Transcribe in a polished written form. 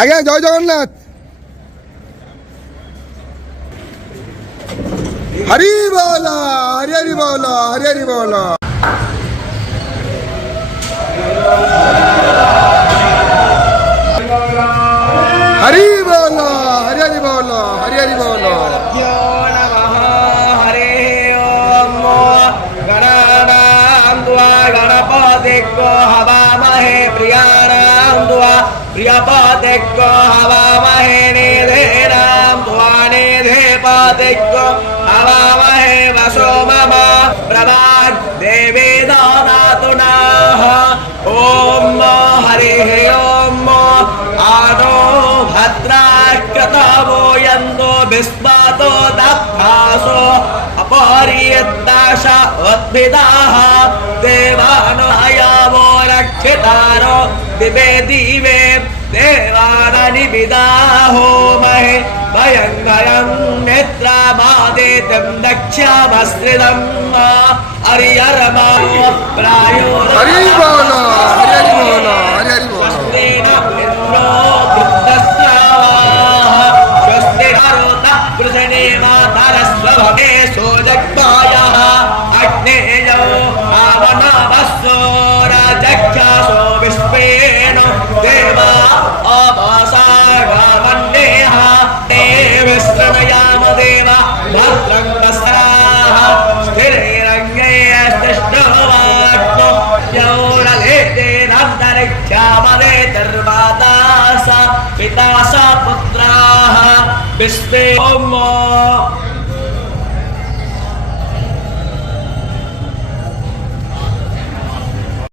আগে জয় জগন্নাথ। হরি বল, হরি হরি বল, হরি হরি বল। হরি বল, হরি হরি বল, হরি হরি বল। गणपतिको हवामहे प्रियाणां द्वा प्रियपतिको हवामहे निधेनां द्वा निधेपतिको हवामहे वसो मम प्रभात् देवी ददातु नः। ॐ हरिः ॐ आनो भद्राकृतवो यन्तो विस्मतो दत्तासो अपरियत्ताश उद्भिदाः देवानायावो रक्षितारो दिवे दिवे देवाननिविदाहो महे भयङ्करं नेत्रमादित्यं दक्षमस्त्रिदं हरिहरमा प्रायो हरि बोल, हरि हरि बोल, हरि हरि बोल। स्वस्तेन इन्द्रो वृद्धस्रावाः स्वस्ति हरोतः पृथ्वीमातरस्वभवे सोजग्मायः अग्नेयो आवनवस्सो राजक्षासो विश्वेन देवा अवसागामन्येह ते विश्रमयाम देवा भद्रं कसराः स्थिरैरङ्गैस्तष्टवात्मो यौरलेतेरन्तरिक्षामदे निर्माता स पिता स पुत्राः विश्वे ॐ